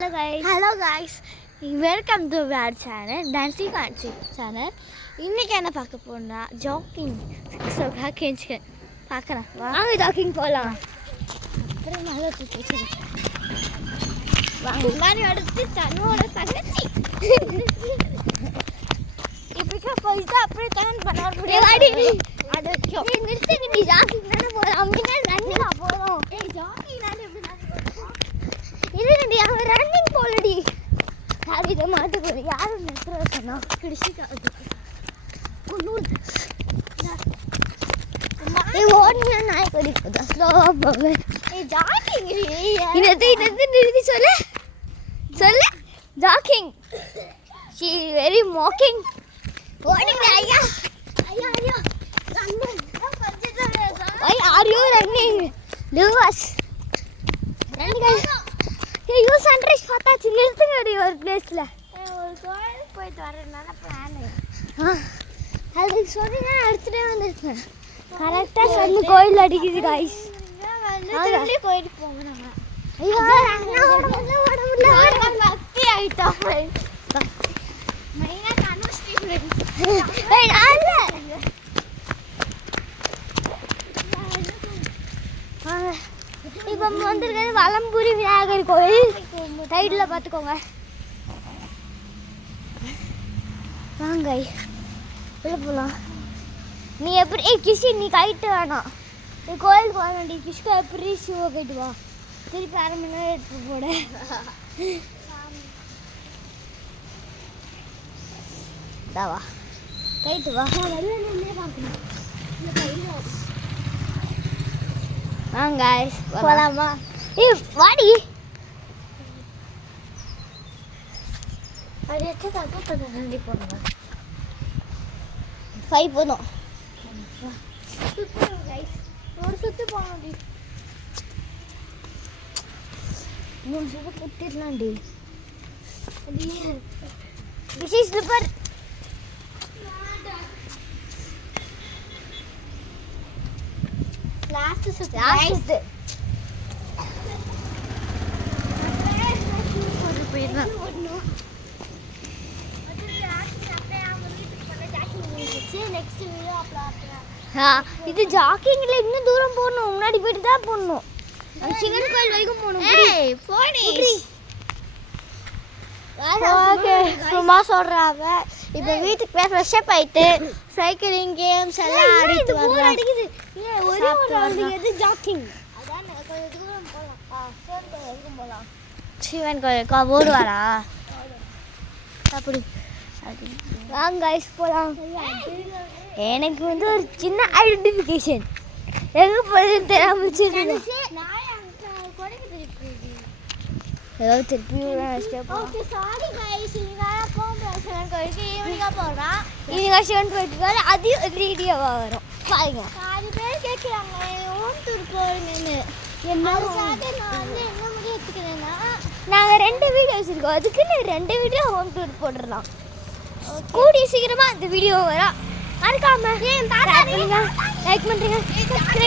Hello guys, welcome to our channel, Nancy Fancy channel. இன்னைக்கு என்ன பார்க்க போறோம்னா ஜாக்கிங் 6 o'clock ஏஞ்சிக்க பார்க்கலாம். வாங்க ஜாக்கிங் போகலாம். அப்புறம் மேலே தூக்கி வாங்க மாதிரி அடுத்து தன்னோட தங்கச்சி இப்படிக்கா போயிட்டு அப்படியே டர்ன் பண்ண முடியாது. அது நிறுத்தி நீ ஜாக்கிங் தானே போகலாம். அப்படின்னா ரன்னிங்கா போகலாம். ஜாக்கிங் தானே எப்படி இல்லடி அவன் ரன்னிங் போலடி யார் இதை மாட்டுக்கு யாரும் நிறுத்துற சொன்னா பிடிச்சிக்காது ஓடினா நாய் கடிக்குதா ஸ்லோவாக போவேன் ஜாக்கிங் இனத்து நிறுத்தி சொல்ல சொல்ல ஜாக்கிங் ஷீ வெரி மாக்கிங் ஓடிங்க ஐயா ஐயா ஐயா running why are you running Lucas running Hey, you sunrise பார்த்தாச்சு நிறுத்துங்கடி ஒரு பிளேஸ்ல ஒரு கோயில் போயிட்டு வரேன்னால பிளான் அது சொன்னீங்க எடுத்துட்டே வந்திருக்கேன் கரெக்டா சன்னு கோயில் அடிக்குது गाइस வந்து கோயிலுக்கு போங்க நாம ஐயோ ஓட முடியல பக்தி ஆயிட்டா फ्रेंड्स மைனா கனுஷ்டி फ्रेंड्स ஏய் அல்ல இப்போ வந்திருக்கிறது வலம்புரி விநாயகர் கோயில் சைடில் பார்த்துக்கோங்க வாங்க உள்ள போகலாம் நீ எப்படி கிஷி நீ கைட்டு வேணாம் நீ கோயிலுக்கு வர வேண்டிய கிஷ்கா எப்படி ஷூவை கைட்டு வா திருப்பி அரை மணி நேரம் எடுத்து போட வா கைட்டு வா பார்க்கணும் வாங்க போலாமா ஏய் வாடி அது எச்ச தாக்க பண்ணி போடுங்க 5 போணும் சுத்து गाइस ஒரு சுத்து போணும்டி மூணு சுத்து குத்திடலாம்டி this is slipper Last சுத்து இது ஜாக்கிங்ல இன்னும் தூரம் போகணும் முன்னாடி போயிட்டு தான் போகணும் சிங்கன் கோயில் வரைக்கும் போகணும் ஓகே சும்மா சொல்றாங்க இப்போ வீட்டுக்கு போய் ஃப்ரெஷ் அப் ஆயிட்டு சைக்கிளிங் கேம்ஸ் எல்லாம் ஆடிட்டு வரலாம் அடிக்குது ஏ ஒரே ஒரு ஆள் எது ஜாக்கிங் அதான் கொஞ்சம் தூரம் போலாம் சிவன் கோயில் வரைக்கும் போலாம் சிவன் கோயிலுக்கு ஓடுவாரா அப்படி வாங்க गाइस போலாம் எனக்கு வந்து ஒரு சின்ன ஐடென்டிஃபிகேஷன் எங்க போறதுன்னு தெரியாம வச்சிருக்கேன் நான் அங்க கொடைக்கு போயிட்டு ஏதோ திருப்பி ஓகே சாரி गाइस நீங்க போங்க சிவன் கோயிலுக்கு ஈவினிங்கா போறோம் ஈவினிங்கா சிவன் கோயிலுக்கு அது வீடியோவா வரும் பாருங்க பாதி பேர் கேக்குறாங்க ஓம் டூர் போறீங்கன்னு அதுக்காக நான் வந்து என்ன முடிவு எடுத்துக்கிறேன்னா நாங்கள் 2 வீடியோஸ் இருக்கோம் அதுக்கு நான் 2 வீடியோ ஹோம் டூர் போட்டுடலாம் கூடிய சீக்கிரமாக இந்த வீடியோ வரும் மறக்காம லைக் பண்ணுறீங்க